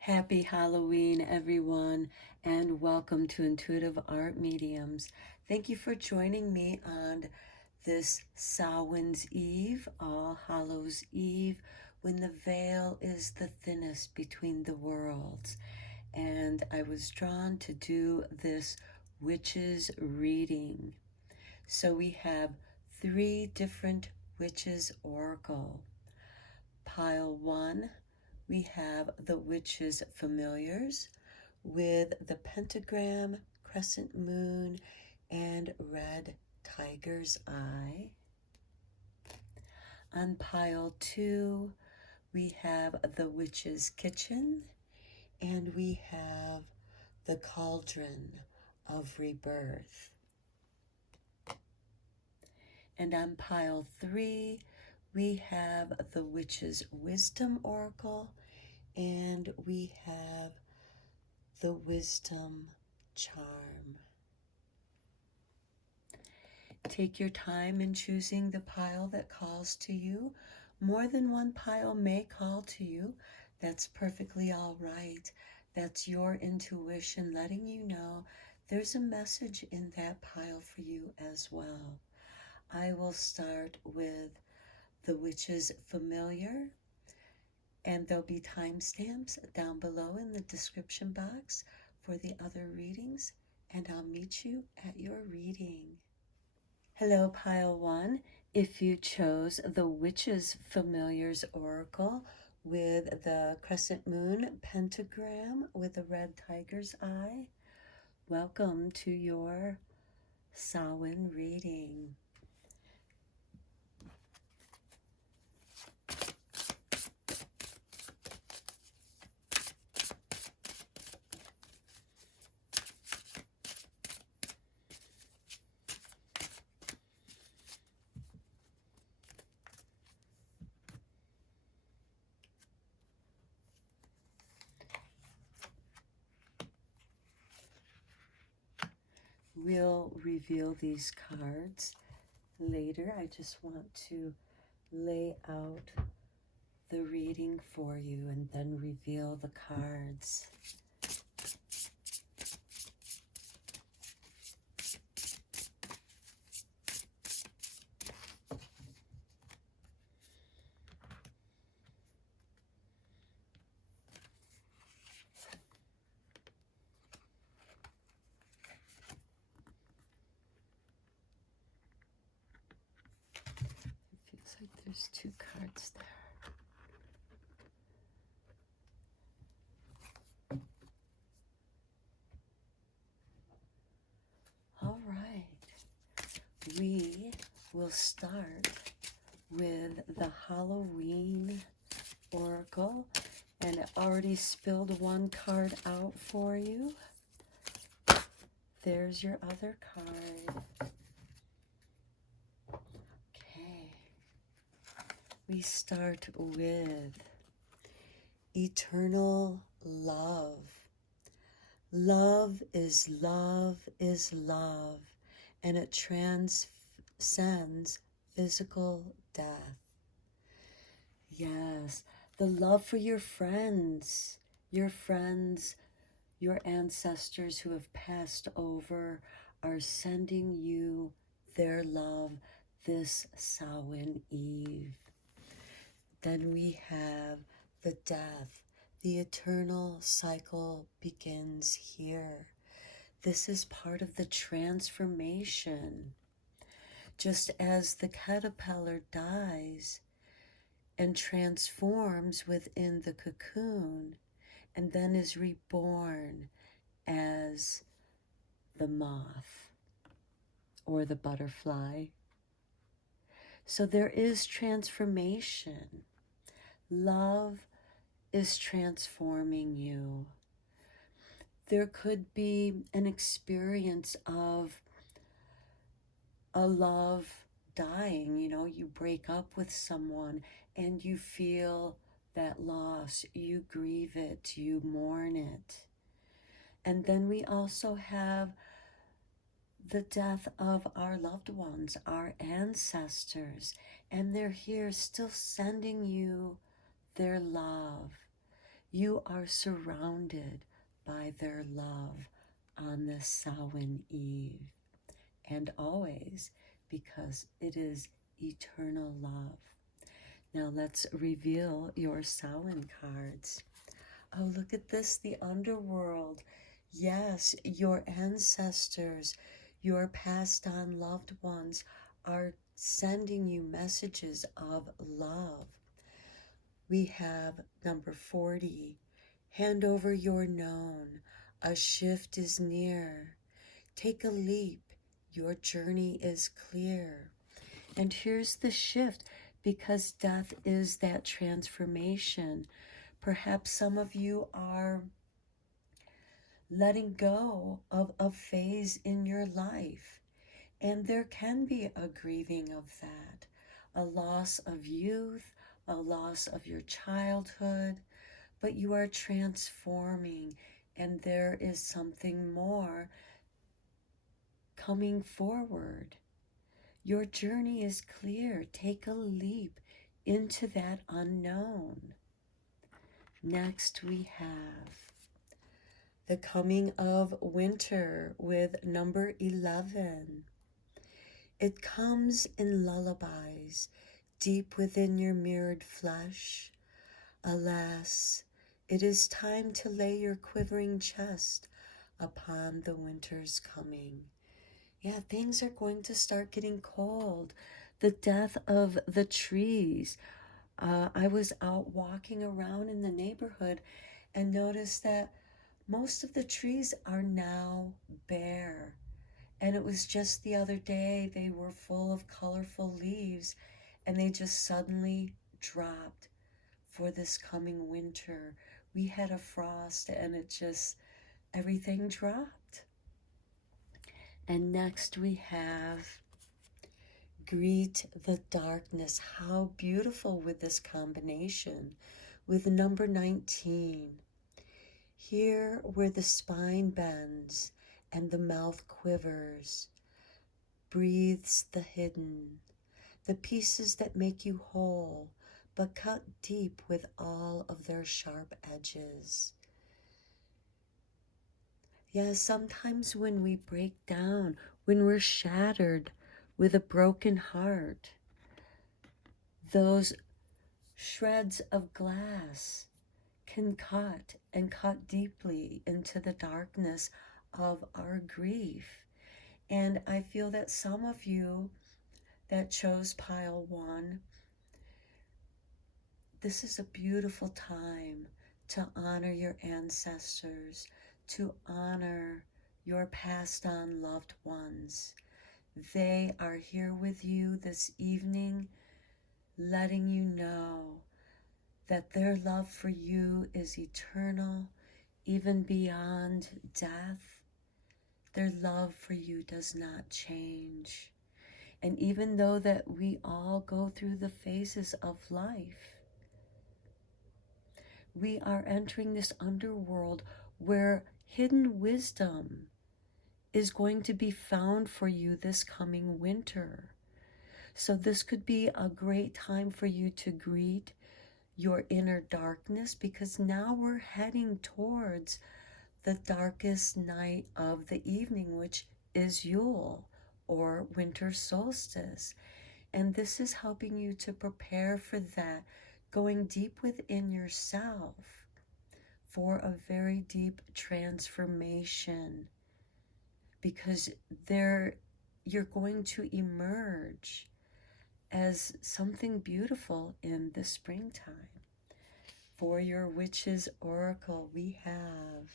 Happy Halloween, everyone, and welcome to Intuitive Art Mediums. Thank you for joining me on this Samhain's Eve, All Hallows Eve, when the veil is the thinnest between the worlds. And I was drawn to do this witches reading. So we have 3 different witches oracle. Pile 1, we have the witches familiars with the pentagram, crescent moon, and red tiger's eye. On pile 2, we have the witch's kitchen, and we have the cauldron of rebirth. And on pile 3, we have the witch's wisdom oracle, and we have the wisdom charm. Take your time in choosing the pile that calls to you. More than one pile may call to you. That's perfectly all right. That's your intuition letting you know there's a message in that pile for you as well. I will start with the witch's familiar, and there'll be timestamps down below in the description box for the other readings, and I'll meet you at your reading. Hello, Pile 1. If you chose the Witch's Familiars Oracle with the crescent moon pentagram with a red tiger's eye, welcome to your Samhain reading. We'll reveal these cards later. I just want to lay out the reading for you and then reveal the cards. Feels like there's 2 cards there. All right, we will start with the Halloween Oracle, and I already spilled 1 card out for you. There's your other card. Okay. We start with eternal love. Love is love is love, and it transcends physical death. Yes, the love for your friends, your ancestors who have passed over are sending you their love this Samhain Eve. Then we have the death. The eternal cycle begins here. This is part of the transformation. Just as the caterpillar dies and transforms within the cocoon and then is reborn as the moth or the butterfly. So there is transformation. Love is transforming you. There could be an experience of a love dying. You know, you break up with someone and you feel that loss. You grieve it, you mourn it. And then we also have the death of our loved ones, our ancestors, and they're here still sending you their love. You are surrounded by their love on this Samhain Eve and always, because it is eternal love. Now let's reveal your Samhain cards. Oh, look at this, the underworld. Yes, your ancestors, your passed on loved ones are sending you messages of love. We have number 40. Hand over your known. A shift is near. Take a leap. Your journey is clear. And here's the shift, because death is that transformation. Perhaps some of you are letting go of a phase in your life. And there can be a grieving of that, a loss of youth, a loss of your childhood, but you are transforming, and there is something more coming forward. Your journey is clear. Take a leap into that unknown. Next, we have the coming of winter with number 11. It comes in lullabies deep within your mirrored flesh. Alas, it is time to lay your quivering chest upon the winter's coming. Yeah, things are going to start getting cold. The death of the trees. I was out walking around in the neighborhood and noticed that most of the trees are now bare. And it was just the other day, they were full of colorful leaves, and they just suddenly dropped for this coming winter. We had a frost, and it just, everything dropped. And next we have greet the darkness. How beautiful with this combination with number 19. Here where the spine bends and the mouth quivers, breathes the hidden, the pieces that make you whole, but cut deep with all of their sharp edges. Yeah, sometimes when we break down, when we're shattered with a broken heart, those shreds of glass can cut and cut deeply into the darkness of our grief. And I feel that some of you that chose pile 1, this is a beautiful time to honor your ancestors, to honor your passed on loved ones. They are here with you this evening, letting you know that their love for you is eternal, even beyond death. Their love for you does not change. And even though that we all go through the phases of life, we are entering this underworld where hidden wisdom is going to be found for you this coming winter. So this could be a great time for you to greet your inner darkness, because now we're heading towards the darkest night of the evening, which is Yule or winter solstice. And this is helping you to prepare for that, going deep within yourself for a very deep transformation, because you're going to emerge as something beautiful in the springtime. For your witch's oracle, we have,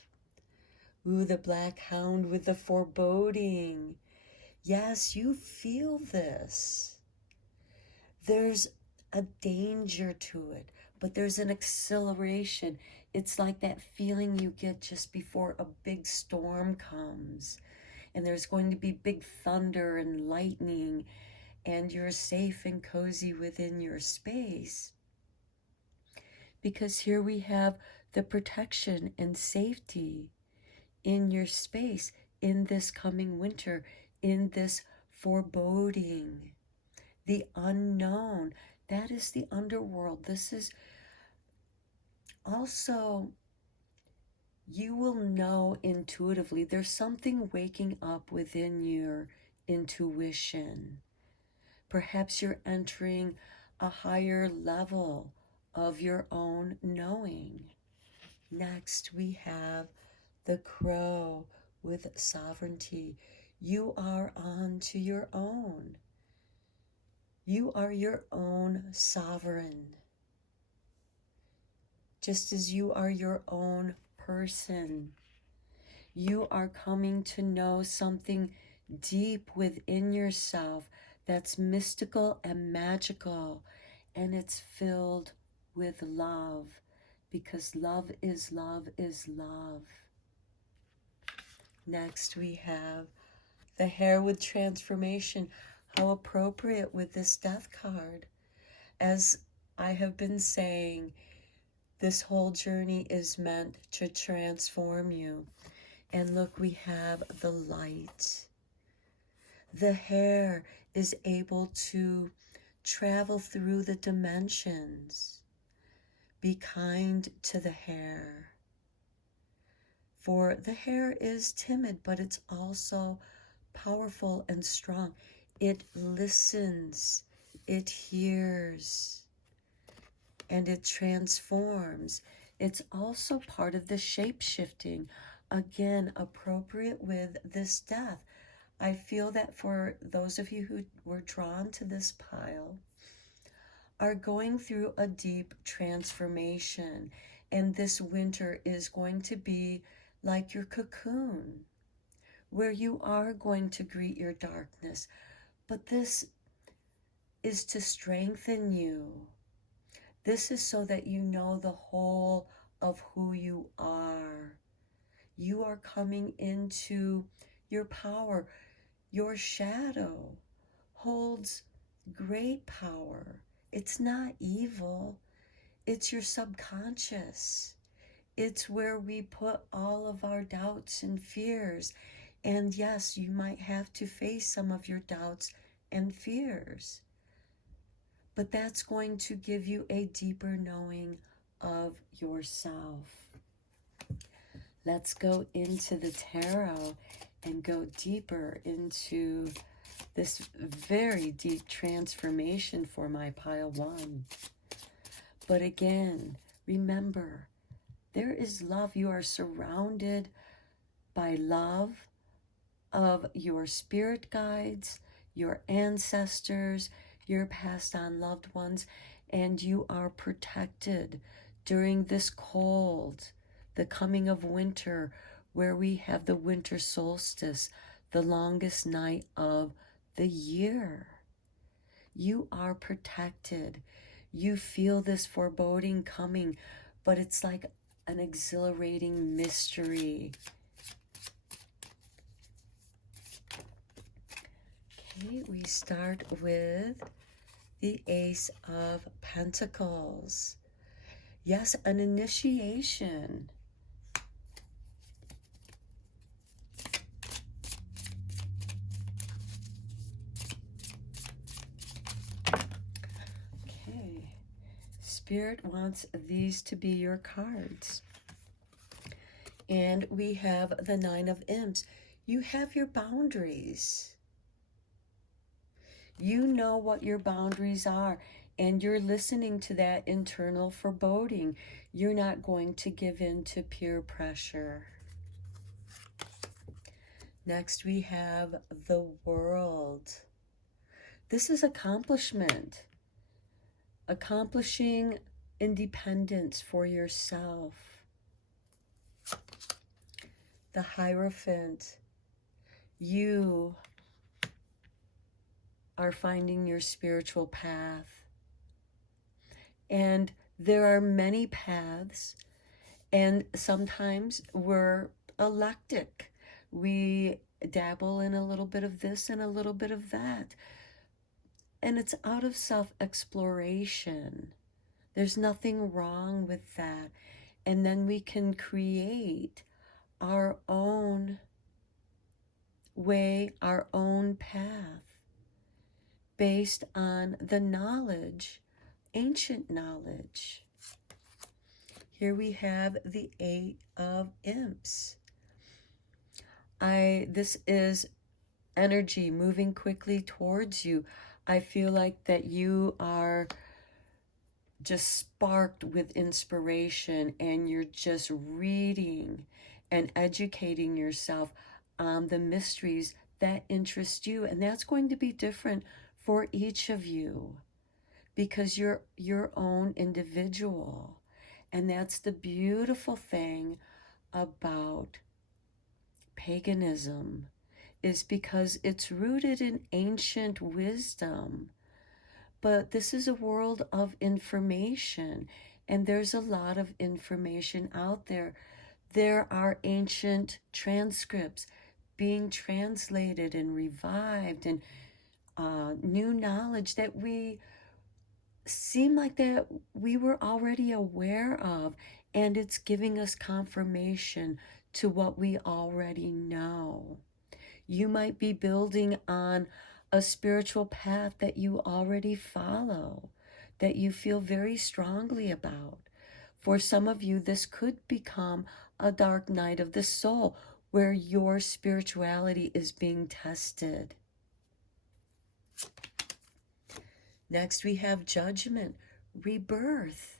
the black hound with the foreboding. Yes, you feel this. There's a danger to it, but there's an acceleration. It's like that feeling you get just before a big storm comes, and there's going to be big thunder and lightning, and you're safe and cozy within your space. Because here we have the protection and safety in your space in this coming winter, in this foreboding, the unknown. That is the underworld. This is Also, you will know intuitively there's something waking up within your intuition. Perhaps you're entering a higher level of your own knowing. Next, we have the crow with sovereignty. You are on to your own. You are your own sovereign. Just as you are your own person. You are coming to know something deep within yourself that's mystical and magical, and it's filled with love, because love is love is love. Next, we have the hare with transformation. How appropriate with this death card. As I have been saying, this whole journey is meant to transform you. And look, we have the light. The hare is able to travel through the dimensions. Be kind to the hare. For the hare is timid, but it's also powerful and strong. It listens, it hears, and it transforms. It's also part of the shape-shifting. Again, appropriate with this death. I feel that for those of you who were drawn to this pile, are going through a deep transformation. And this winter is going to be like your cocoon, where you are going to greet your darkness. But this is to strengthen you. This is so that you know the whole of who you are. You are coming into your power. Your shadow holds great power. It's not evil. It's your subconscious. It's where we put all of our doubts and fears. And yes, you might have to face some of your doubts and fears. But that's going to give you a deeper knowing of yourself. Let's go into the tarot and go deeper into this very deep transformation for my pile one. But again, remember, there is love. You are surrounded by love of your spirit guides, your ancestors, your passed on loved ones, and you are protected during this cold, the coming of winter, where we have the winter solstice, the longest night of the year. You are protected. You feel this foreboding coming, but it's like an exhilarating mystery. Okay, we start with the Ace of Pentacles. Yes, an initiation. Okay, Spirit wants these to be your cards. And we have the Nine of Imps. You have your boundaries. You know what your boundaries are, and you're listening to that internal foreboding. You're not going to give in to peer pressure. Next, we have the World. This is accomplishment. Accomplishing independence for yourself. The Hierophant. You are finding your spiritual path. And there are many paths, and sometimes we're eclectic. We dabble in a little bit of this and a little bit of that. And it's out of self-exploration. There's nothing wrong with that. And then we can create our own way, our own path, based on the knowledge, ancient knowledge. Here we have the Eight of Imps. This is energy moving quickly towards you. I feel like that you are just sparked with inspiration and you're just reading and educating yourself on the mysteries that interest you. And that's going to be different for each of you because you're your own individual. And that's the beautiful thing about paganism, is because it's rooted in ancient wisdom. But this is a world of information, and there's a lot of information out there. There are ancient transcripts being translated and revived, and new knowledge that we seem like that we were already aware of, and it's giving us confirmation to what we already know. You might be building on a spiritual path that you already follow, that you feel very strongly about. For some of you, this could become a dark night of the soul where your spirituality is being tested. Next, we have Judgment, rebirth,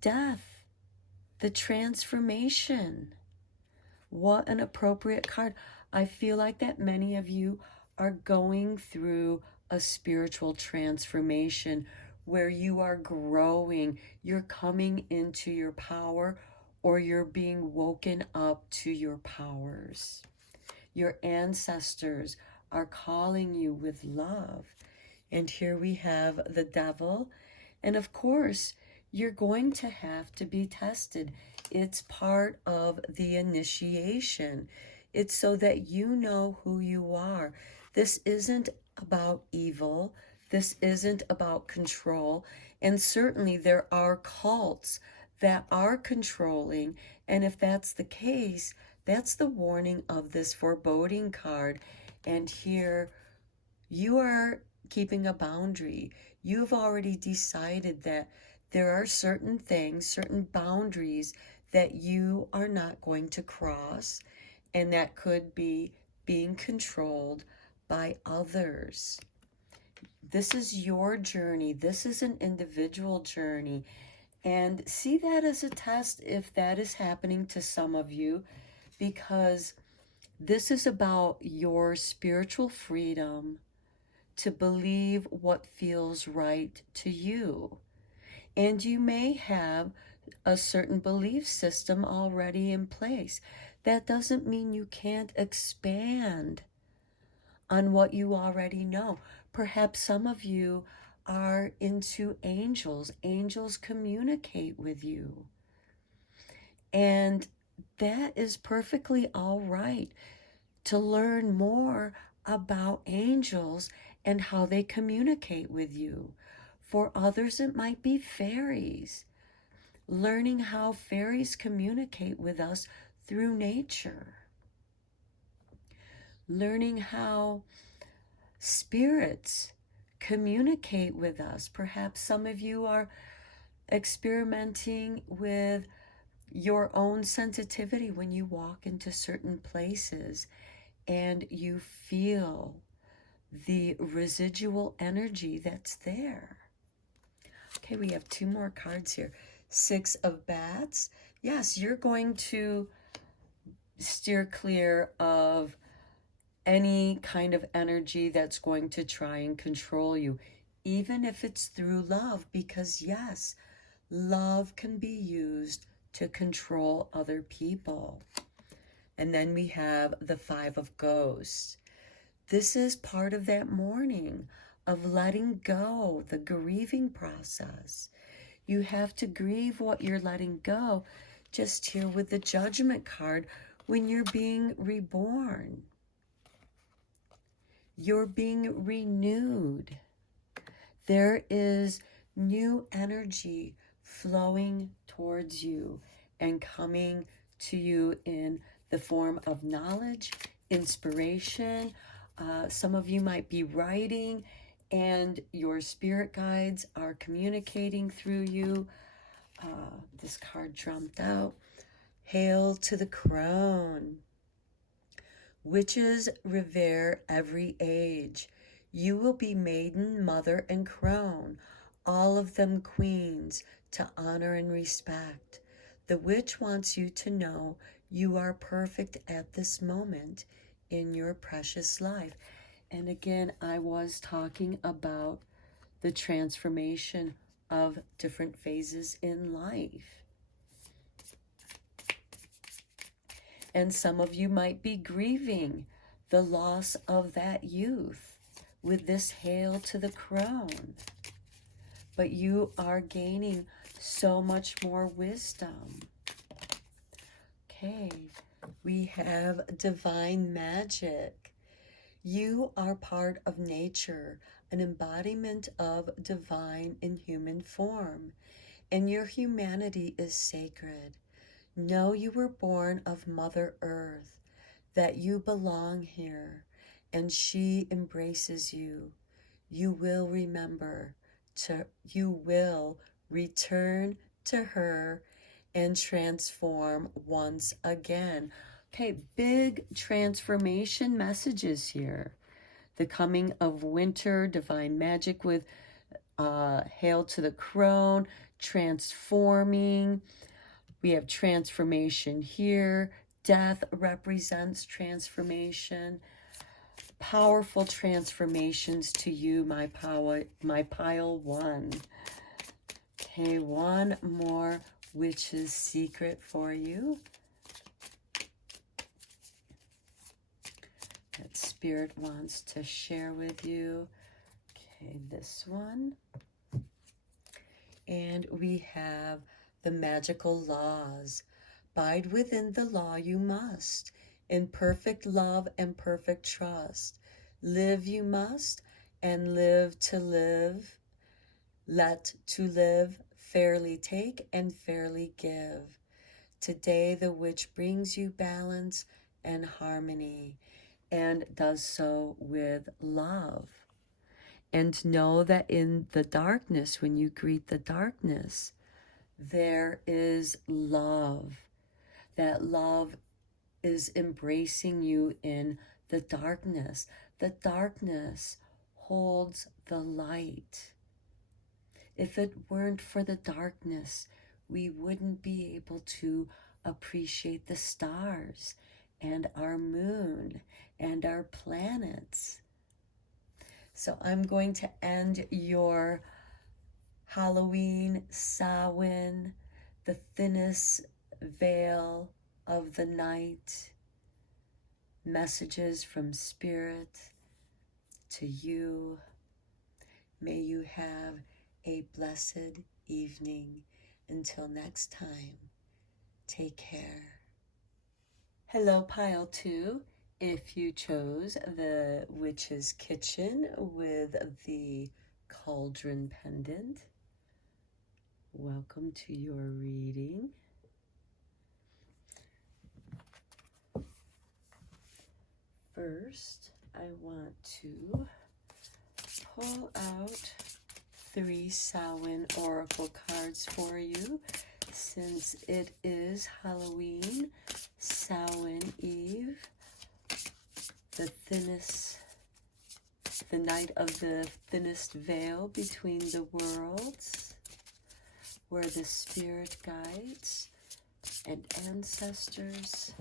death, the transformation. What an appropriate card. I feel like that many of you are going through a spiritual transformation where you are growing, you're coming into your power, or you're being woken up to your powers. Your ancestors are calling you with love. And here we have the Devil. And of course, you're going to have to be tested. It's part of the initiation. It's so that you know who you are. This isn't about evil. This isn't about control. And certainly there are cults that are controlling. And if that's the case, that's the warning of this foreboding card. And here you are keeping a boundary. You've already decided that there are certain things, certain boundaries that you are not going to cross, and that could be being controlled by others. This is your journey. This is an individual journey. And see that as a test if that is happening to some of you, because this is about your spiritual freedom to believe what feels right to you. And you may have a certain belief system already in place. That doesn't mean you can't expand on what you already know. Perhaps some of you are into angels. Angels communicate with you. And that is perfectly all right to learn more about angels and how they communicate with you. For others, it might be fairies. Learning how fairies communicate with us through nature. Learning how spirits communicate with us. Perhaps some of you are experimenting with your own sensitivity when you walk into certain places and you feel the residual energy that's there. Okay, we have two more cards here. Six of Bats. Yes, you're going to steer clear of any kind of energy that's going to try and control you, even if it's through love, because yes, love can be used to control other people. And then we have the Five of Ghosts. This is part of that mourning of letting go, the grieving process. You have to grieve what you're letting go, just here with the Judgment card, when you're being reborn. You're being renewed. There is new energy flowing towards you and coming to you in the form of knowledge, inspiration. Some of you might be writing and your spirit guides are communicating through you. This card jumped out. Hail to the crone. Witches revere every age. You will be maiden, mother, and crone, all of them queens to honor and respect. The witch wants you to know you are perfect at this moment in your precious life. And again, I was talking about the transformation of different phases in life. And some of you might be grieving the loss of that youth with this hail to the crone. But you are gaining so much more wisdom. Okay, we have divine magic. You are part of nature, an embodiment of divine in human form, and your humanity is sacred. Know you were born of Mother Earth, that you belong here, and she embraces you. You will you will return to her and transform once again. Okay, big transformation messages here. The coming of winter, divine magic with hail to the crone, transforming. We have transformation here. Death represents transformation. Powerful transformations to you, my pile one. Okay, one more witch's secret for you. That Spirit wants to share with you. Okay, this one. And we have the magical laws. Bide within the law you must, in perfect love and perfect trust. Live you must, and live to live. Let to live, fairly take and fairly give. Today the witch brings you balance and harmony, and does so with love. And know that in the darkness, when you greet the darkness, there is love. That love is embracing you in the darkness. The darkness holds the light. If it weren't for the darkness, we wouldn't be able to appreciate the stars and our moon and our planets. So I'm going to end your Halloween, Samhain, the thinnest veil of the night, messages from Spirit to you. May you have a blessed evening. Until next time, take care. Hello, Pile 2. If you chose the Witch's Kitchen with the cauldron pendant, welcome to your reading. First, I want to pull out 3 Samhain Oracle cards for you, since it is Halloween, Samhain Eve, the night of the thinnest veil between the worlds, where the spirit guides and ancestors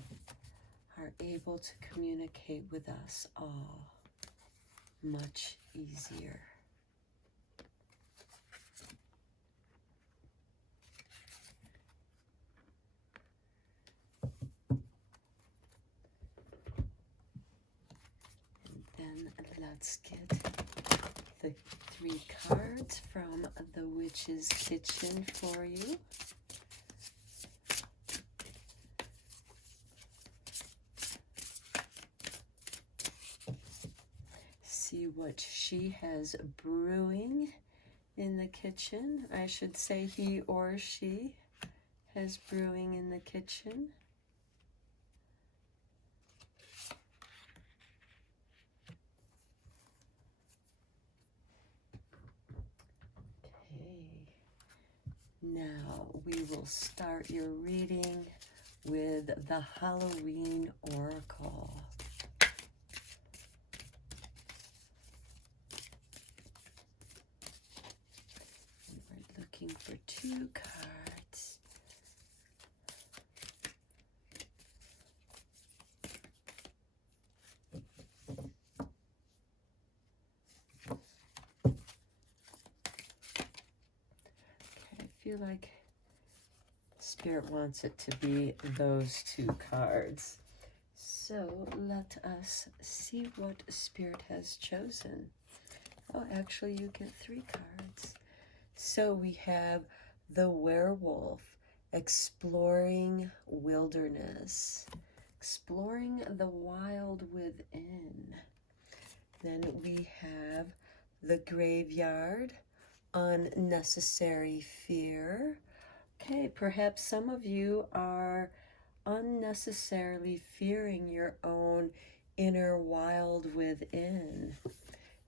are able to communicate with us all much easier. And then let's get the 3 cards from the Witch's Kitchen for you. See what she has brewing in the kitchen. I should say he or she has brewing in the kitchen. Now we will start your reading with the Halloween Oracle. We're looking for 2 cards. Okay, I feel like Spirit wants it to be those 2 cards. So let us see what Spirit has chosen. Oh, actually you get 3 cards. So we have the Werewolf, exploring wilderness, exploring the wild within. Then we have the Graveyard, unnecessary fear. Okay, perhaps some of you are unnecessarily fearing your own inner wild within.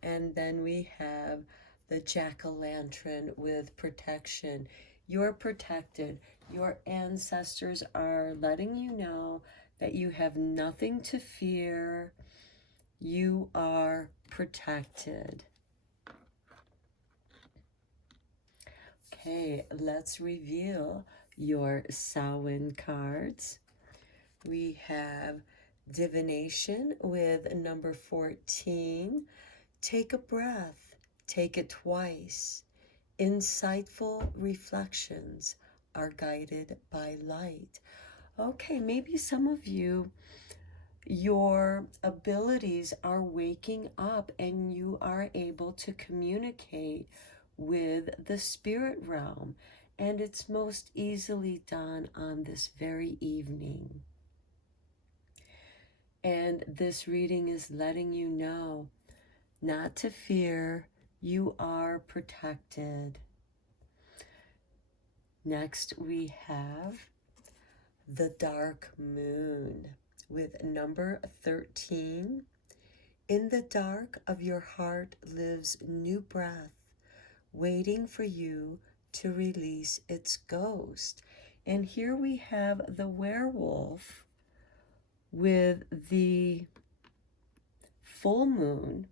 And then we have the jack-o'-lantern with protection. You're protected. Your ancestors are letting you know that you have nothing to fear. You are protected. Okay, let's reveal your Samhain cards. We have divination with number 14. Take a breath. Take it twice. Insightful reflections are guided by light. Okay, maybe some of you, your abilities are waking up and you are able to communicate with the spirit realm. And it's most easily done on this very evening. And this reading is letting you know not to fear, you are protected. Next, we have the dark moon with number 13. In the dark of your heart lives new breath, waiting for you to release its ghost. And here we have the werewolf with the full moon,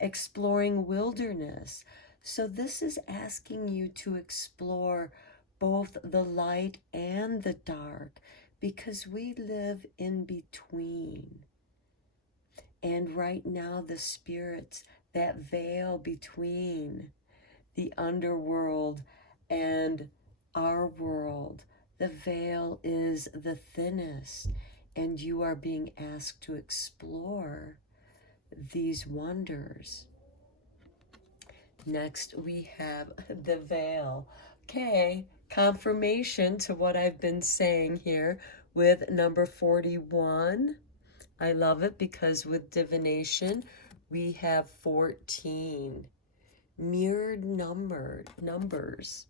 exploring wilderness. So this is asking you to explore both the light and the dark, because we live in between. And right now the spirits, that veil between the underworld and our world, the veil is the thinnest, and you are being asked to explore these wonders. Next, we have the veil. Okay, confirmation to what I've been saying here with number 41. I love it because with divination, we have 14. Mirrored numbers.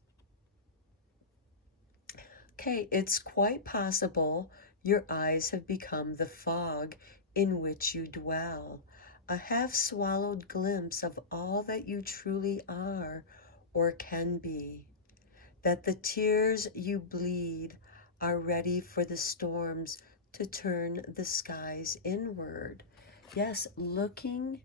Okay, it's quite possible your eyes have become the fog in which you dwell, a half-swallowed glimpse of all that you truly are or can be, that the tears you bleed are ready for the storms to turn the skies inward. Yes, looking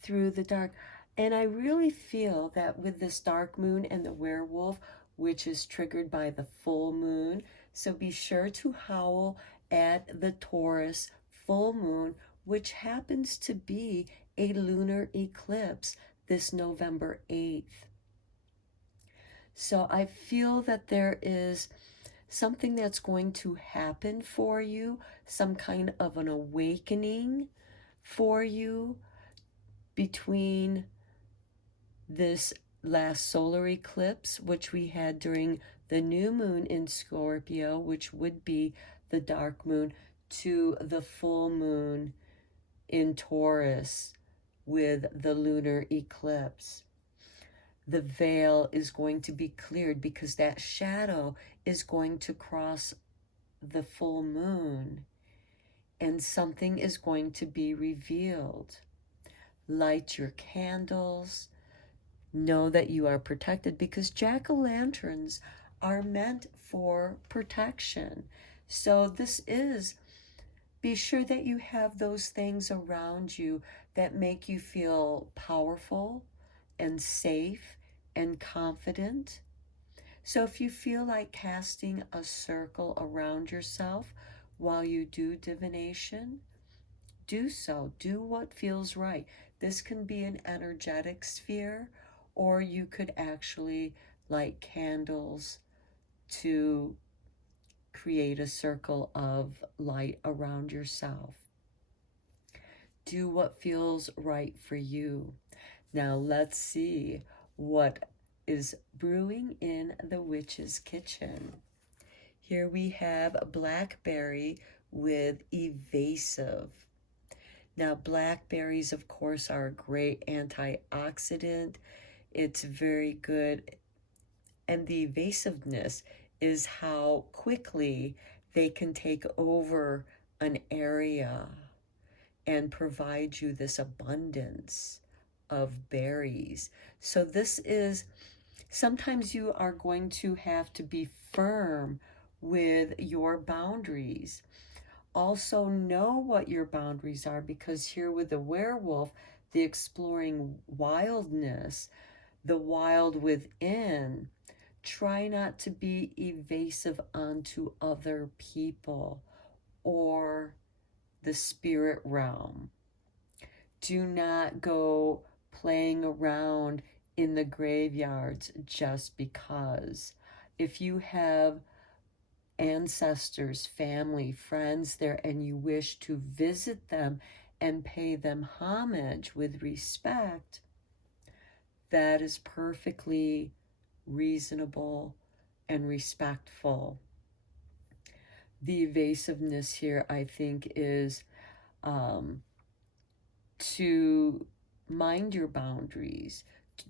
through the dark. And I really feel that with this dark moon and the werewolf, which is triggered by the full moon, so be sure to howl at the Taurus full moon, which happens to be a lunar eclipse this November 8th. So I feel that there is something that's going to happen for you, some kind of an awakening for you between this last solar eclipse, which we had during the new moon in Scorpio, which would be the dark moon, to the full moon in Taurus with the lunar eclipse. The veil is going to be cleared because that shadow is going to cross the full moon and something is going to be revealed. Light your candles, Know that you are protected, because jack-o'-lanterns are meant for protection. So this is, be sure that you have those things around you that make you feel powerful and safe and confident. So if you feel like casting a circle around yourself while you do divination, do so. Do what feels right. This can be an energetic sphere, or you could actually light candles to create a circle of light around yourself. Do what feels right for you. Now let's see what is brewing in the witch's kitchen. Here we have blackberry with evasive. Now, blackberries, of course, are a great antioxidant. It's very good. And the evasiveness is how quickly they can take over an area and provide you this abundance of berries. So this is, sometimes you are going to have to be firm with your boundaries. Also know what your boundaries are, because here with the werewolf, the exploring wildness, the wild within, try not to be evasive onto other people or the spirit realm. Do not go playing around in the graveyards just because. If you have ancestors, family, friends there, and you wish to visit them and pay them homage with respect, that is perfectly reasonable and respectful. The evasiveness here, I think, is to mind your boundaries,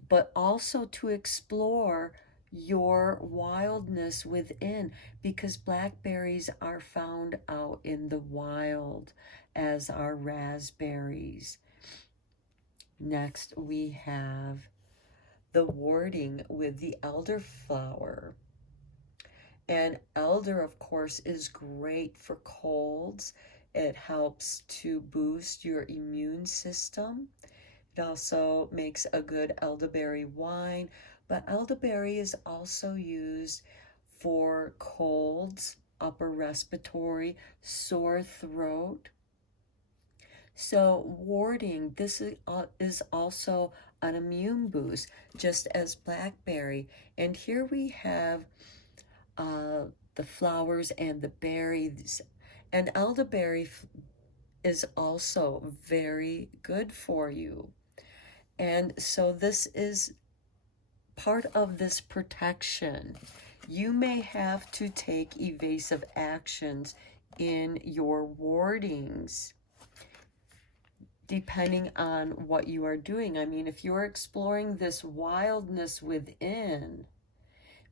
but also to explore your wildness within, because blackberries are found out in the wild, as are raspberries. Next, we have the warding with the elderflower. And elder, of course, is great for colds. It helps to boost your immune system. It also makes a good elderberry wine, but elderberry is also used for colds, upper respiratory, sore throat. So warding, this is also an immune boost, just as blackberry. And here we have the flowers and the berries. And elderberry is also very good for you. And so this is part of this protection. You may have to take evasive actions in your wardings, depending on what you are doing. I mean, if you're exploring this wildness within,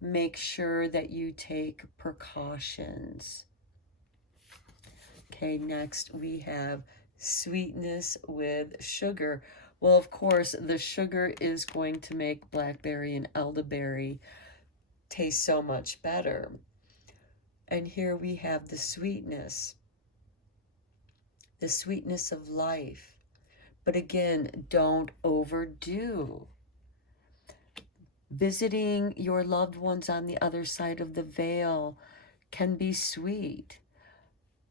make sure that you take precautions. Okay, next we have sweetness with sugar. Well, of course, the sugar is going to make blackberry and elderberry taste so much better. And here we have the sweetness of life. But again, don't overdo. Visiting your loved ones on the other side of the veil can be sweet.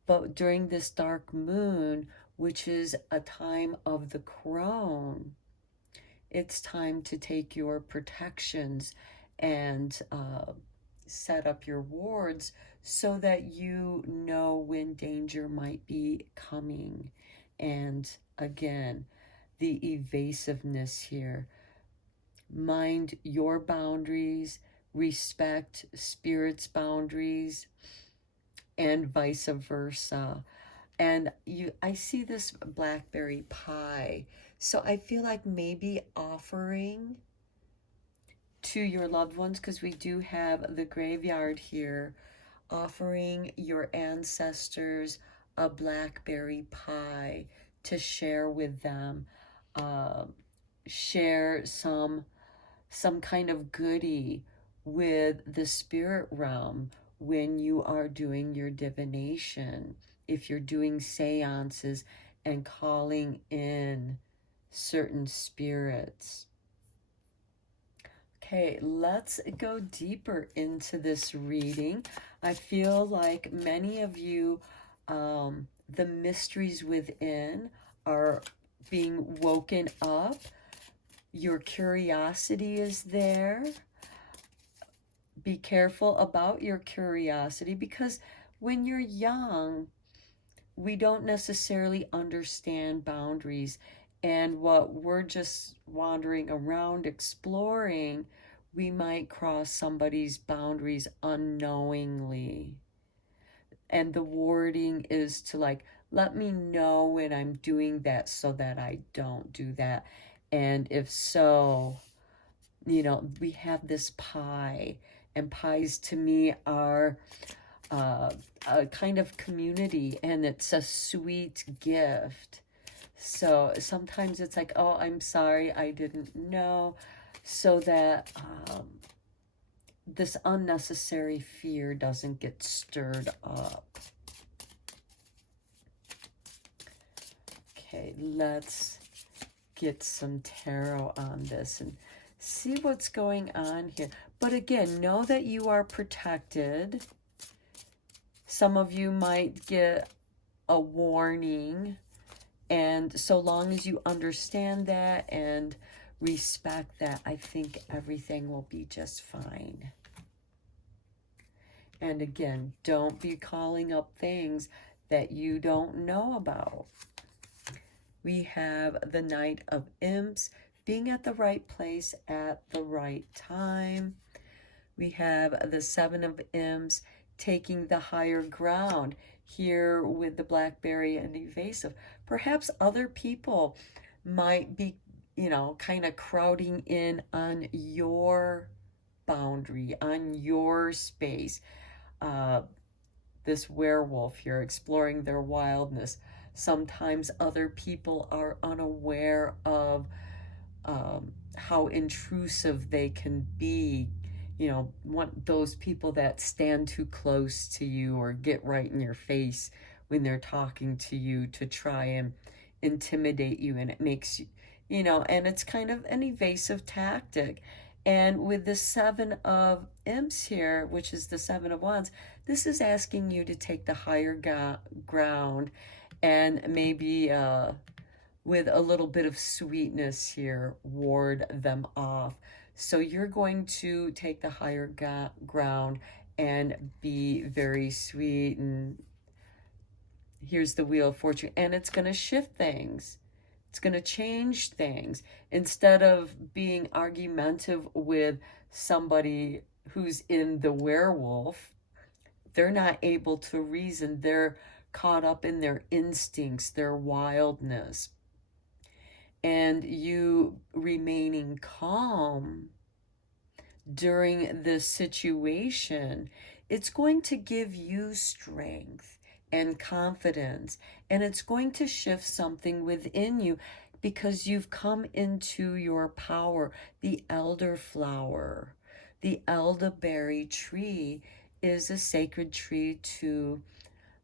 But during this dark moon, which is a time of the crone, it's time to take your protections and set up your wards so that you know when danger might be coming. And again, the evasiveness here. Mind your boundaries, respect spirit's boundaries, and vice versa. And I see this blackberry pie. So I feel like maybe offering to your loved ones, because we do have the graveyard here, offering your ancestors a blackberry pie to share with them. Share some some kind of goodie with the spirit realm when you are doing your divination, if you're doing seances and calling in certain spirits. Okay, let's go deeper into this reading. I feel like many of you, the mysteries within are being woken up. Your curiosity is there. Be careful about your curiosity, because when you're young, we don't necessarily understand boundaries. And what we're just wandering around exploring, we might cross somebody's boundaries unknowingly. And the wording is to like, let me know when I'm doing that so that I don't do that. And if so, you know, we have this pie, and pies to me are a kind of community, and it's a sweet gift. So sometimes it's like, oh, I'm sorry, I didn't know, so that this unnecessary fear doesn't get stirred up. Okay, let's get some tarot on this and see what's going on here. But again, know that you are protected. Some of you might get a warning, and so long as you understand that and respect that, I think everything will be just fine. And again, don't be calling up things that you don't know about. We have the Knight of Imps, being at the right place at the right time. We have the Seven of Imps, taking the higher ground here with the Blackberry and Evasive. Perhaps other people might be, you know, kind of crowding in on your boundary, on your space. This werewolf here, exploring their wildness. Sometimes other people are unaware of how intrusive they can be. You know, want those people that stand too close to you or get right in your face when they're talking to you to try and intimidate you. And it makes you, you know, and it's kind of an evasive tactic. And with the Seven of Imps here, which is the Seven of Wands, this is asking you to take the higher ground, and maybe with a little bit of sweetness here, ward them off. So you're going to take the higher ground and be very sweet. And here's the Wheel of Fortune. And it's going to shift things. It's going to change things. Instead of being argumentative with somebody who's in the werewolf, they're not able to reason. They're caught up in their instincts, their wildness. And you remaining calm during this situation, it's going to give you strength and confidence, and it's going to shift something within you because you've come into your power. The elderflower, the elderberry tree, is a sacred tree to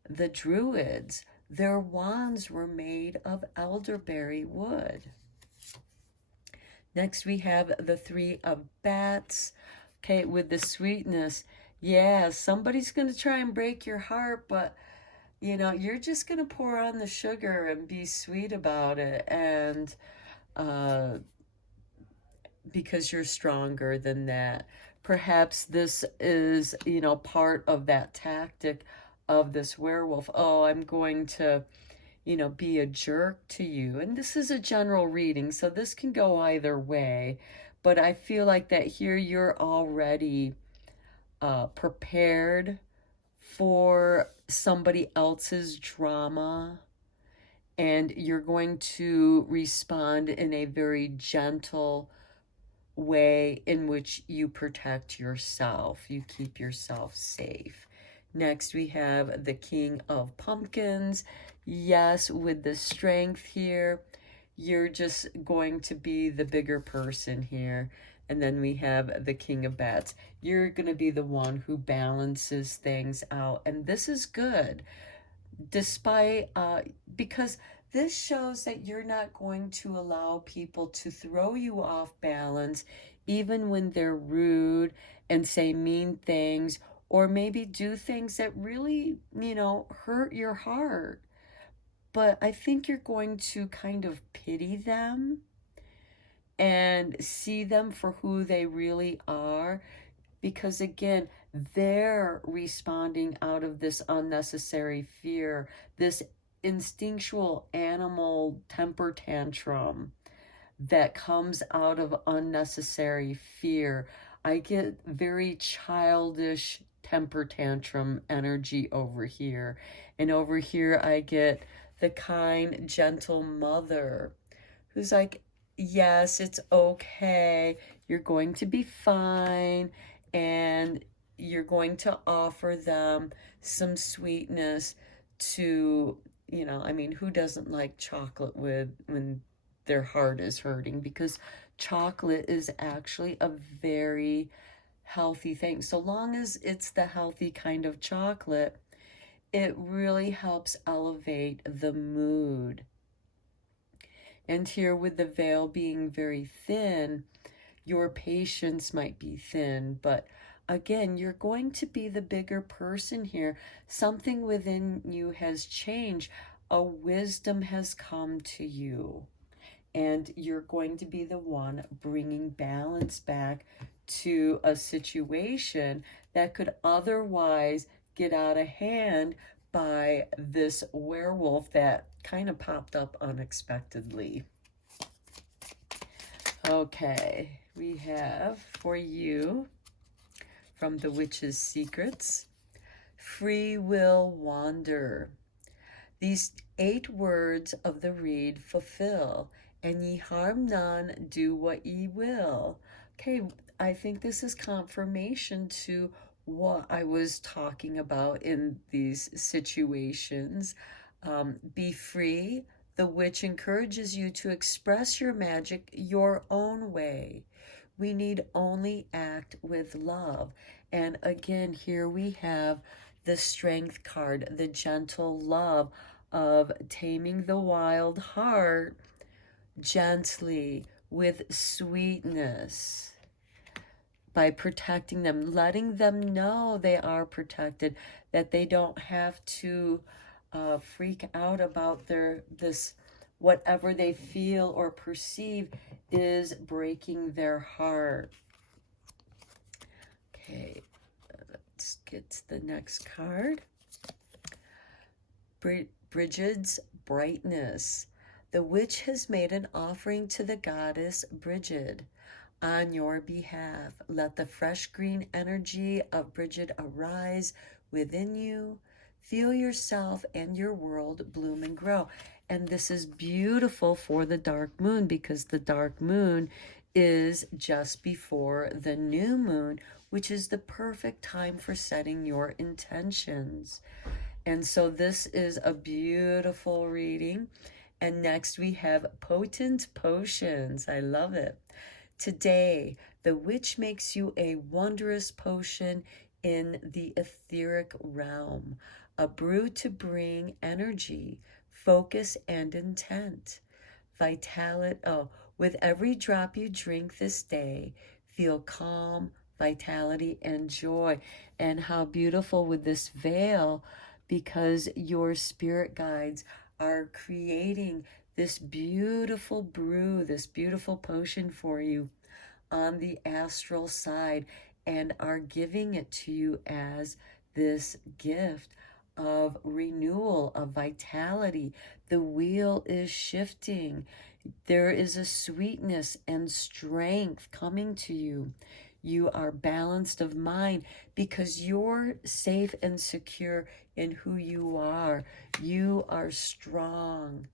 the Druids. Their wands were made of elderberry wood. Next, we have the Three of Bats. Okay, with the sweetness. Yeah, somebody's going to try and break your heart, but, you know, you're just going to pour on the sugar and be sweet about it. And because you're stronger than that. Perhaps this is, you know, part of that tactic of this werewolf. Oh, I'm going to, you know, be a jerk to you. And this is a general reading, so this can go either way. But I feel like that here you're already prepared for somebody else's drama. And you're going to respond in a very gentle way in which you protect yourself. You keep yourself safe. Next, we have the King of Pumpkins. Yes, with the strength here, you're just going to be the bigger person here. And then we have the King of Bats. You're going to be the one who balances things out. And this is good, despite, because this shows that you're not going to allow people to throw you off balance, even when they're rude and say mean things, or maybe do things that really, hurt your heart. But I think you're going to kind of pity them and see them for who they really are, because again, they're responding out of this unnecessary fear, this instinctual animal temper tantrum that comes out of unnecessary fear. I get very childish temper tantrum energy over here. And over here, I get the kind, gentle mother who's like, yes, it's okay. You're going to be fine. And you're going to offer them some sweetness to, I mean, who doesn't like chocolate when their heart is hurting? Because chocolate is actually a very healthy thing. So long as it's the healthy kind of chocolate, it really helps elevate the mood. And here, with the veil being very thin, your patience might be thin, but again, you're going to be the bigger person here. Something within you has changed. A wisdom has come to you, and you're going to be the one bringing balance back to a situation that could otherwise get out of hand by this werewolf that kind of popped up unexpectedly. Okay, we have for you from The Witch's Secrets, Free Will Wander. These 8 words of the reed fulfill, and ye harm none, do what ye will. Okay, I think this is confirmation to what I was talking about in these situations. Be free. The witch encourages you to express your magic your own way. We need only act with love. And again, here we have the Strength card, the gentle love of taming the wild heart gently with sweetness, by protecting them, letting them know they are protected, that they don't have to freak out about this whatever they feel or perceive is breaking their heart. Okay, let's get to the next card. Brigid's brightness. The witch has made an offering to the goddess Brigid on your behalf. Let the fresh green energy of Brigid arise within you. Feel yourself and your world bloom and grow. And this is beautiful for the dark moon, because the dark moon is just before the new moon, which is the perfect time for setting your intentions. And so this is a beautiful reading. And next we have Potent Potions. I love it. Today, the witch makes you a wondrous potion in the etheric realm, a brew to bring energy, focus, and intent. Vitality. Oh, with every drop you drink this day, feel calm, vitality, and joy. And how beautiful with this veil, because your spirit guides are creating this beautiful brew, this beautiful potion for you on the astral side, and are giving it to you as this gift of renewal, of vitality. The wheel is shifting. There is a sweetness and strength coming to you. You are balanced of mind because you're safe and secure in who you are. You are strong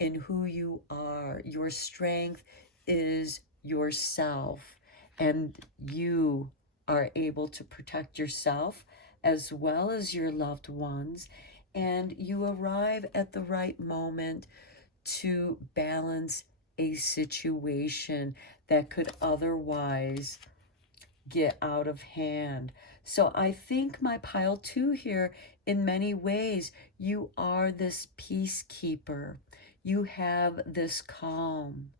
in who you are. Your strength is yourself, and you are able to protect yourself as well as your loved ones, and you arrive at the right moment to balance a situation that could otherwise get out of hand. So I think my pile 2 here, in many ways, you are this peacekeeper. You have this calm.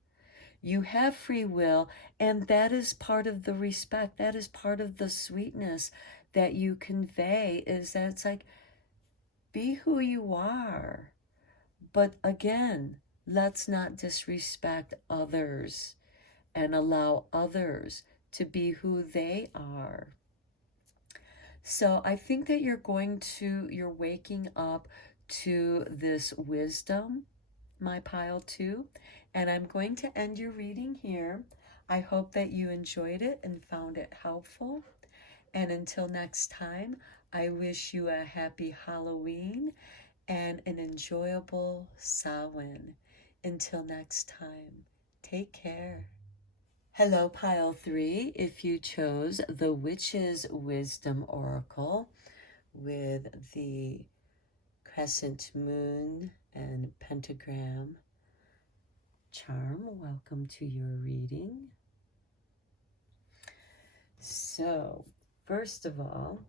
You have free will, and that is part of the respect. That is part of the sweetness that you convey, is that it's like, be who you are. But again, let's not disrespect others and allow others to be who they are. So I think that you're waking up to this wisdom, my pile 2, and I'm going to end your reading here. I hope that you enjoyed it and found it helpful. And until next time, I wish you a happy Halloween and an enjoyable Samhain. Until next time, take care. Hello, pile 3. If you chose the Witch's Wisdom Oracle with the crescent moon and pentagram charm, welcome to your reading. So, first of all,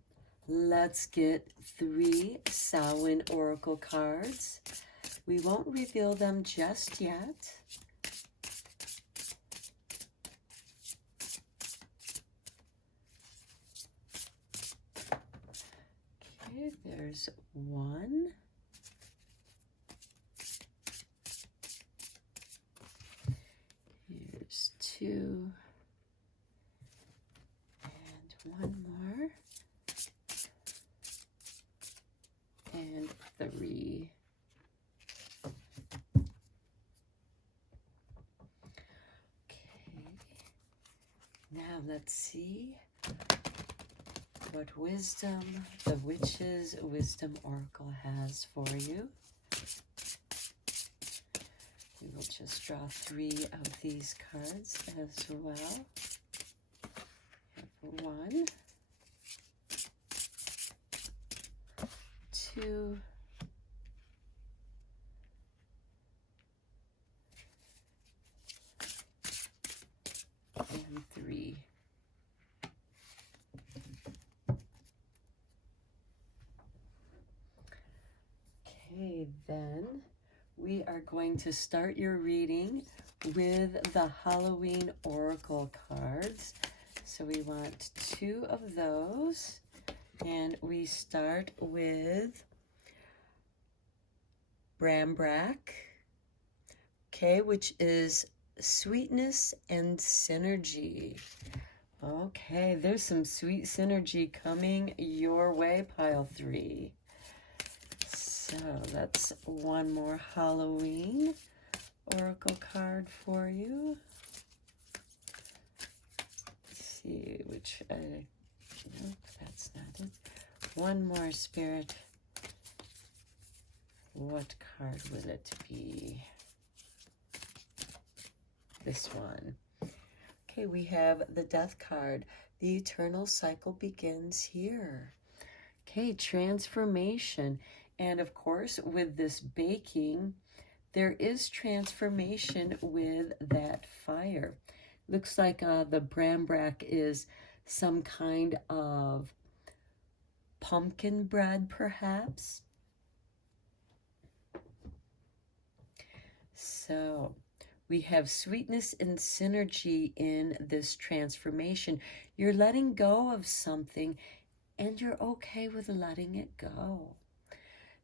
let's get 3 Samhain Oracle cards. We won't reveal them just yet. Okay, there's 1. Here's 2. And 1 more. And 3. Okay. Now let's see what wisdom the Witch's Wisdom Oracle has for you. We will just draw 3 of these cards as well. 1, 2, and 3. Okay, then we are going to start your reading with the Halloween Oracle cards. So we want 2 of those, and we start with Brambrack, okay, which is sweetness and synergy. Okay, there's some sweet synergy coming your way, pile 3. So that's 1 more Halloween Oracle card for you. Let's see which, nope, that's not it. 1 more Spirit. What card will it be? This one. Okay, we have the Death card. The eternal cycle begins here. Okay, transformation. And of course, with this baking, there is transformation with that fire. Looks like the Brambrack is some kind of pumpkin bread, perhaps. So we have sweetness and synergy in this transformation. You're letting go of something and you're okay with letting it go.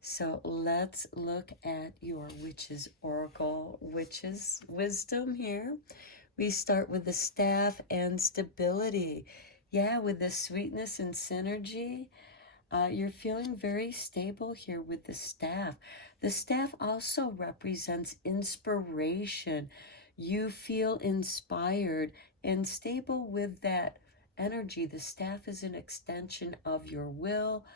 So let's look at your Witch's Oracle, Witch's Wisdom here. We start with the staff and stability. Yeah, with the sweetness and synergy, you're feeling very stable here with the staff. The staff also represents inspiration. You feel inspired and stable with that energy. The staff is an extension of your will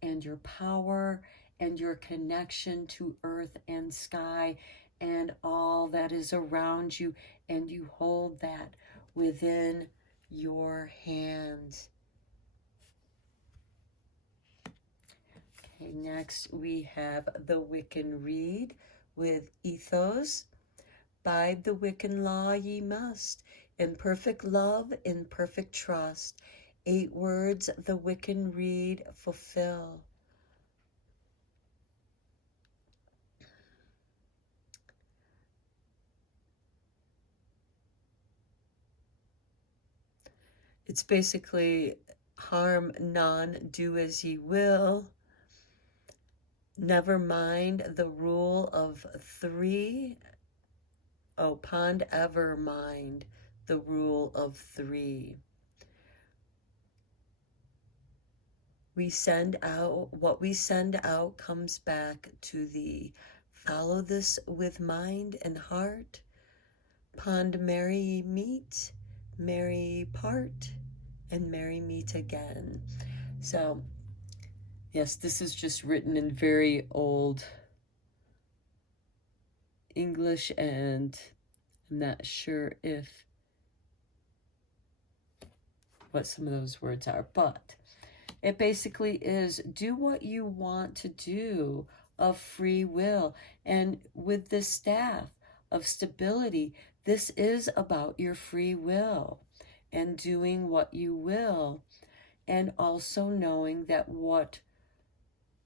and your power and your connection to earth and sky and all that is around you, and you hold that within your hand. Okay, next we have the Wiccan Reed with Ethos. Bide the Wiccan law ye must, in perfect love, in perfect trust. 8 words the Wiccan read fulfill. It's basically harm none, do as ye will. Never mind the rule of 3. Oh, pond ever mind the rule of 3. We send out, what we send out comes back to thee. Follow this with mind and heart. Pond merry meet, merry part, and merry meet again. So, yes, this is just written in very old English, and I'm not sure what some of those words are, but it basically is do what you want to do of free will. And with this staff of stability, this is about your free will and doing what you will, and also knowing that what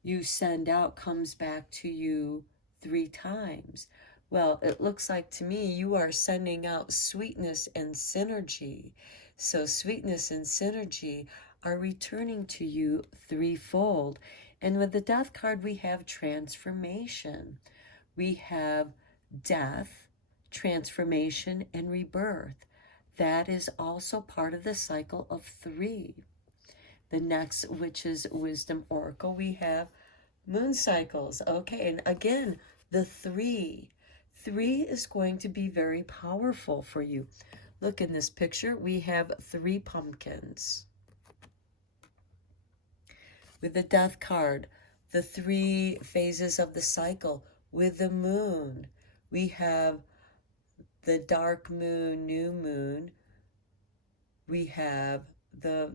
you send out comes back to you 3 times. Well, it looks like to me you are sending out sweetness and synergy. So sweetness and synergy are returning to you 3-fold. And with the death card, we have transformation. We have death, transformation, and rebirth. That is also part of the cycle of 3. The next, which is Wisdom Oracle, we have moon cycles. Okay, and again, the 3. 3 is going to be very powerful for you. Look in this picture, we have 3 pumpkins. With the death card, the 3 phases of the cycle. With the moon, we have the dark moon, new moon. We have the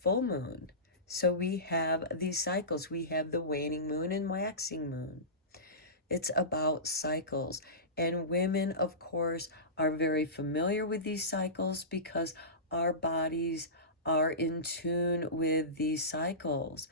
full moon. So we have these cycles. We have the waning moon and waxing moon. It's about cycles. And women, of course, are very familiar with these cycles because our bodies are in tune with these cycles.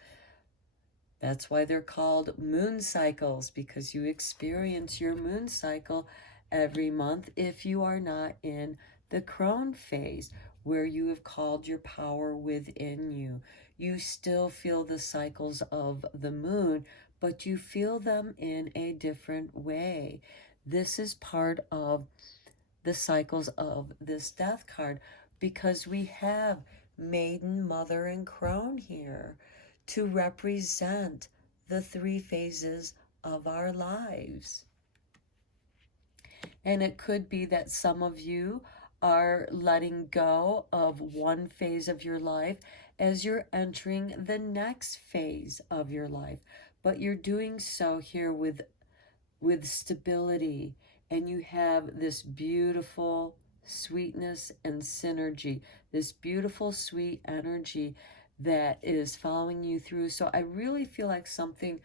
That's why they're called moon cycles, because you experience your moon cycle every month if you are not in the crone phase, where you have called your power within you. You still feel the cycles of the moon, but you feel them in a different way. This is part of the cycles of this death card, because we have maiden, mother, and crone here to represent the 3 phases of our lives. And it could be that some of you are letting go of one phase of your life as you're entering the next phase of your life. But you're doing so here with stability, and you have this beautiful sweetness and synergy, this beautiful sweet energy that is following you through. So I really feel like something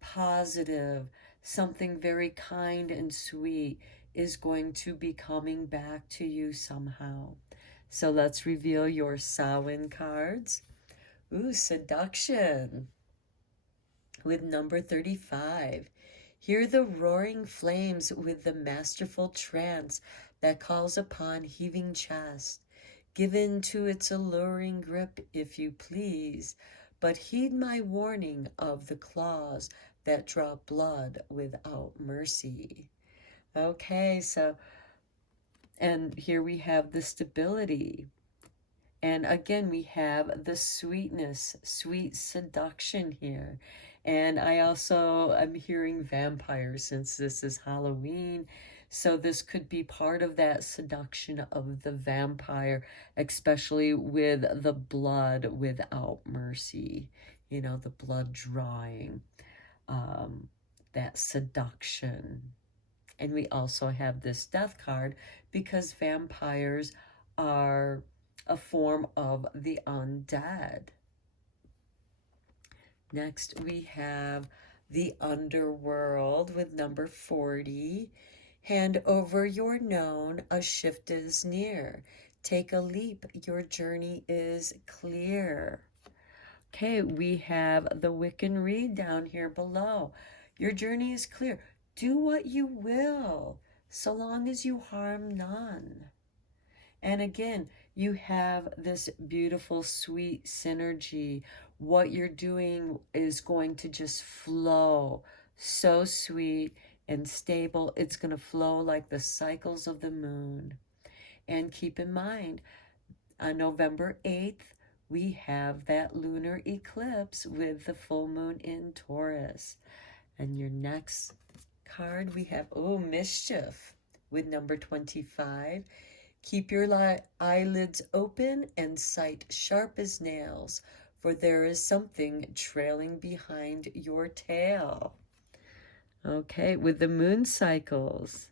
positive, something very kind and sweet is going to be coming back to you somehow. So let's reveal your Samhain cards. Ooh, seduction with number 35. Hear the roaring flames with the masterful trance that calls upon heaving chest. Give in to its alluring grip if you please, but heed my warning of the claws that draw blood without mercy. Okay, so, and here we have the stability. And again, we have the sweetness, sweet seduction here. And I also am hearing vampires, since this is Halloween. So this could be part of that seduction of the vampire, especially with the blood without mercy. You know, the blood drawing, that seduction. And we also have this death card because vampires are a form of the undead. Next, we have the underworld with number 40. Hand over your known, a shift is near. Take a leap, your journey is clear. Okay, we have the Wiccan read down here below. Your journey is clear. Do what you will, so long as you harm none. And again, you have this beautiful, sweet synergy. What you're doing is going to just flow so sweet and stable. It's going to flow like the cycles of the moon. And keep in mind, on November 8th, we have that lunar eclipse with the full moon in Taurus. And your next card, we have, oh, mischief with number 25. Keep your eyelids open and sight sharp as nails, for there is something trailing behind your tail. Okay, with the moon cycles.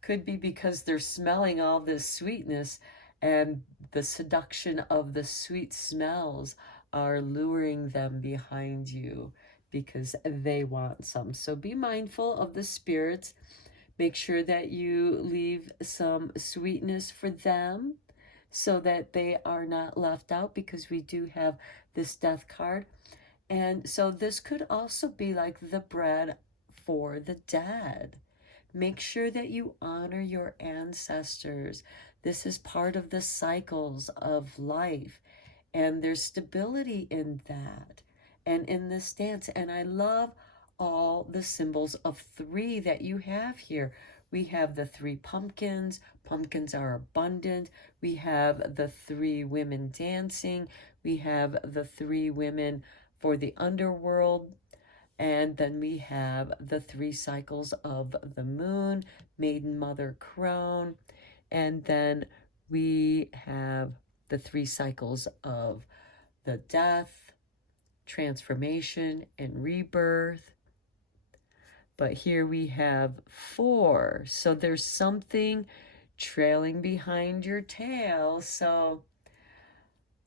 Could be because they're smelling all this sweetness, and the seduction of the sweet smells are luring them behind you because they want some. So be mindful of the spirits. Make sure that you leave some sweetness for them so that they are not left out, because we do have this death card. And so this could also be like the bread for the dead. Make sure that you honor your ancestors. This is part of the cycles of life, and there's stability in that and in this dance. And I love all the symbols of 3 that you have here. We have the 3 pumpkins. Pumpkins are abundant. We have the 3 women dancing. We have the 3 women for the underworld. And then we have the 3 cycles of the moon, maiden, mother, crone. And then we have the 3 cycles of the death, transformation, and rebirth. But here we have 4. So there's something trailing behind your tail. So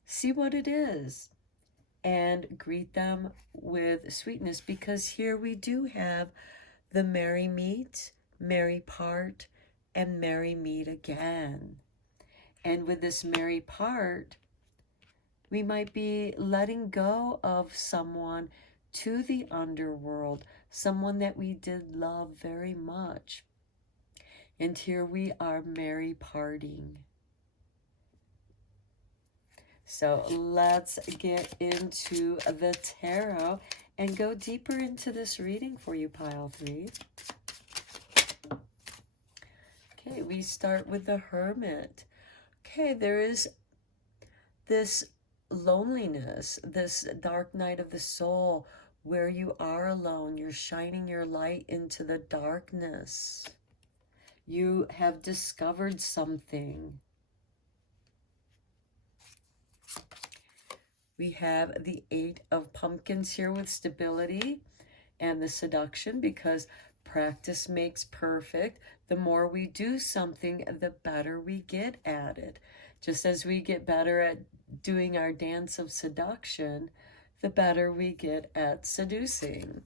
see what it is and greet them with sweetness, because here we do have the merry meet, merry part, and merry meet again. And with this merry part, we might be letting go of someone to the underworld, someone that we did love very much. And here we are merry parting. So let's get into the tarot and go deeper into this reading for you, pile 3. Okay, we start with the Hermit. Okay, there is this loneliness, this dark night of the soul where you are alone. You're shining your light into the darkness. You have discovered something. We have the 8 of pumpkins here with stability and the seduction, because practice makes perfect. The more we do something, the better we get at it. Just as we get better at doing our dance of seduction, the better we get at seducing.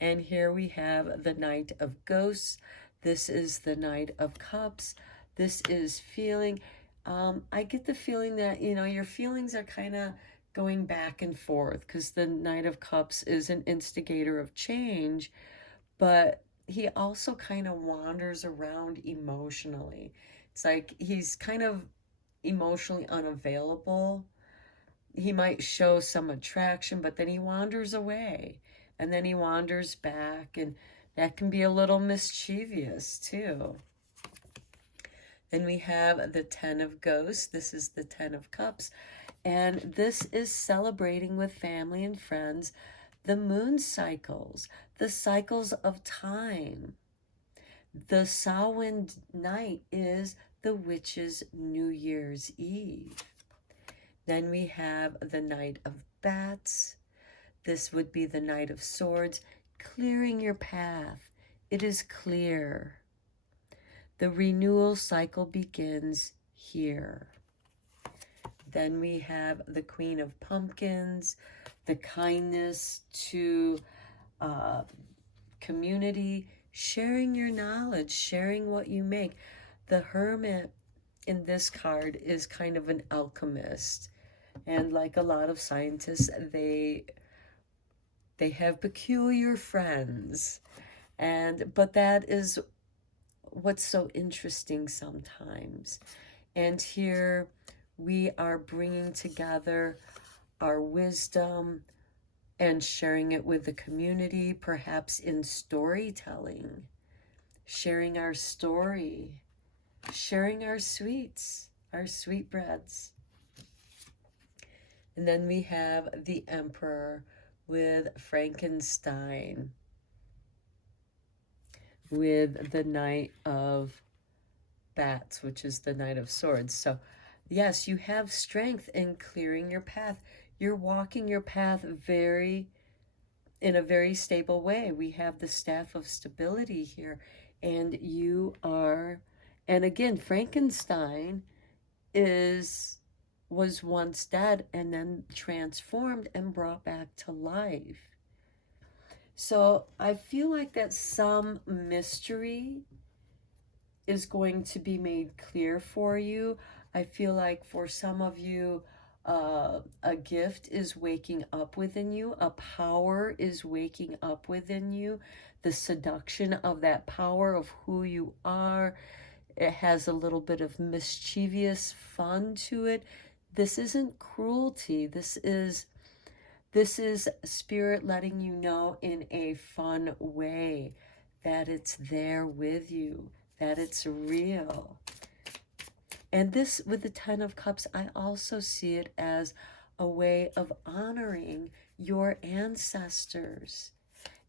And here we have the Knight of Ghosts. This is the Knight of Cups. This is feeling. I get the feeling that, your feelings are kind of going back and forth, because the Knight of Cups is an instigator of change, but he also kind of wanders around emotionally. It's like he's kind of emotionally unavailable. He might show some attraction, but then he wanders away, and then he wanders back, and that can be a little mischievous too. Then we have the 10 of Ghosts. This is the 10 of Cups. And this is celebrating with family and friends the moon cycles, the cycles of time. The Samhain night is the witch's New Year's Eve. Then we have the Knight of Bats. This would be the Knight of Swords, clearing your path. It is clear. The renewal cycle begins here. Then we have the Queen of Pumpkins, the kindness to community, sharing your knowledge, sharing what you make. The Hermit in this card is kind of an alchemist. And like a lot of scientists, they have peculiar friends. But that is what's so interesting sometimes. And here we are bringing together our wisdom and sharing it with the community, perhaps in storytelling, sharing our story, sharing our sweets, our sweetbreads. And then we have the Emperor with Frankenstein, with the Knight of Bats, which is the Knight of Swords. So yes, you have strength in clearing your path. You're walking your path in a very stable way. We have the Staff of Stability here, and you are, and again, Frankenstein was once dead and then transformed and brought back to life. So I feel like that some mystery is going to be made clear for you. I feel like for some of you, a gift is waking up within you, a power is waking up within you. The seduction of that power of who you are, it has a little bit of mischievous fun to it. This isn't cruelty. This is spirit letting you know in a fun way that it's there with you, that it's real. And this, with the Ten of Cups, I also see it as a way of honoring your ancestors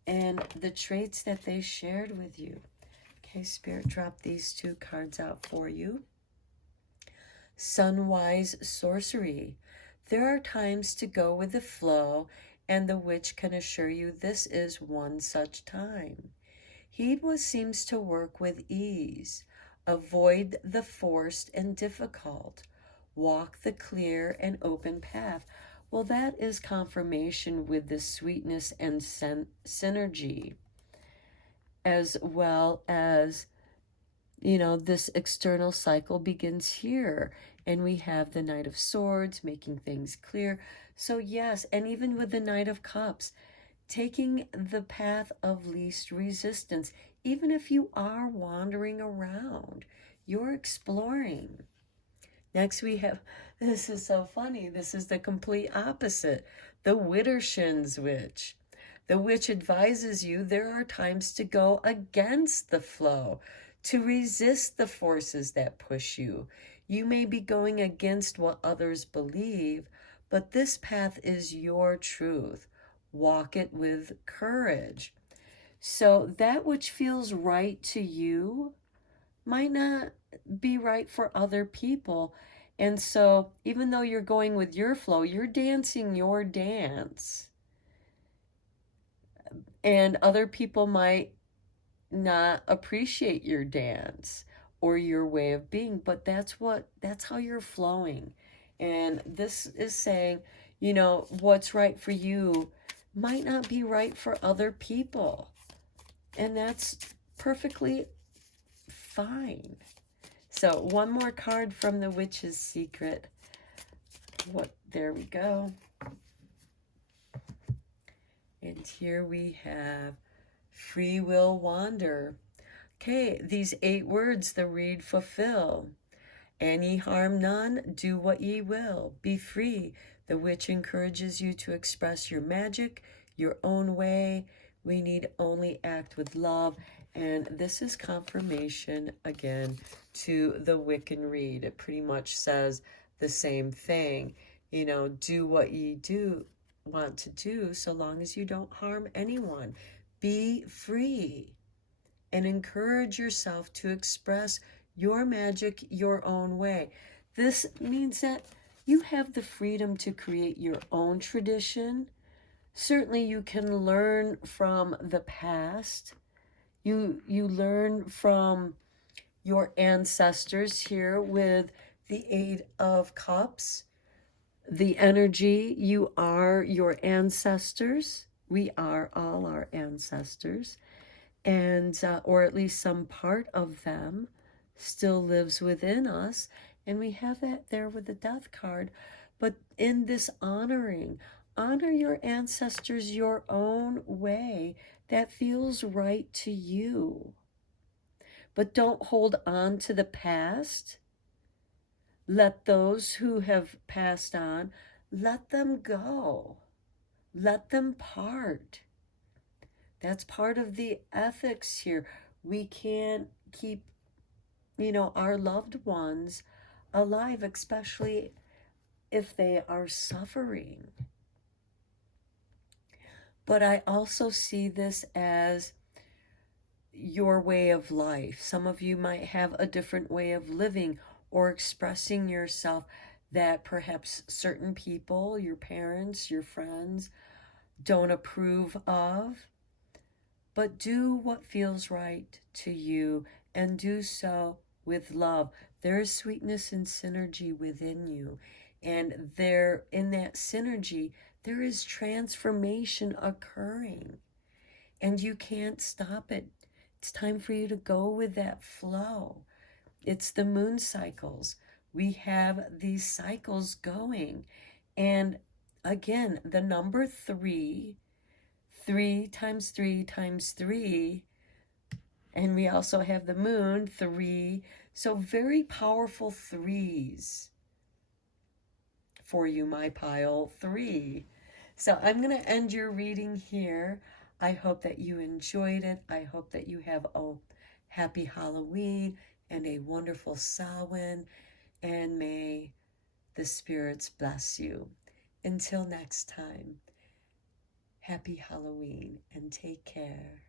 and the traits that they shared with you. Okay, Spirit, drop these two cards out for you. Sunwise Sorcery. There are times to go with the flow, and the witch can assure you this is one such time. Heed what seems to work with ease. Avoid the forced and difficult. Walk the clear and open path. Well, that is confirmation with the sweetness and synergy, as well as, this external cycle begins here. And we have the Knight of Swords making things clear. So yes, and even with the Knight of Cups, taking the path of least resistance. Even if you are wandering around, you're exploring. Next we have, this is so funny, this is the complete opposite, the Widdershins Witch. The witch advises you there are times to go against the flow, to resist the forces that push you. You may be going against what others believe, but this path is your truth. Walk it with courage. So that which feels right to you might not be right for other people. And so even though you're going with your flow, you're dancing your dance. And other people might not appreciate your dance or your way of being, but that's how you're flowing. And this is saying, what's right for you might not be right for other people. And that's perfectly fine. So one more card from the Witch's Secret. There we go. And here we have Free Will Wander. Okay, these 8 words the read fulfill. And ye harm none, do what ye will, be free. The witch encourages you to express your magic your own way. We need only act with love. And this is confirmation again to the Wiccan read. It pretty much says the same thing. Do what ye want to do so long as you don't harm anyone. Be free and encourage yourself to express your magic your own way. This means that you have the freedom to create your own tradition. Certainly you can learn from the past. You learn from your ancestors here with the 8 of Cups. The energy, you are your ancestors. We are all our ancestors. and or at least some part of them still lives within us, and we have that there with the death card. But in this honoring, honor your ancestors your own way that feels right to you, but don't hold on to the past. Let those who have passed on, let them go, let them part. That's part of the ethics here. We can't keep, our loved ones alive, especially if they are suffering. But I also see this as your way of life. Some of you might have a different way of living or expressing yourself that perhaps certain people, your parents, your friends, don't approve of. But do what feels right to you, and do so with love. There is sweetness and synergy within you. And there, in that synergy, there is transformation occurring. And you can't stop it. It's time for you to go with that flow. It's the moon cycles. We have these cycles going. And again, the number 3, 3 times 3 times 3, and we also have the moon, 3. So very powerful threes for you, my pile 3. So I'm going to end your reading here. I hope that you enjoyed it. I hope that you have a happy Halloween and a wonderful Samhain, and may the spirits bless you. Until next time, happy Halloween and take care.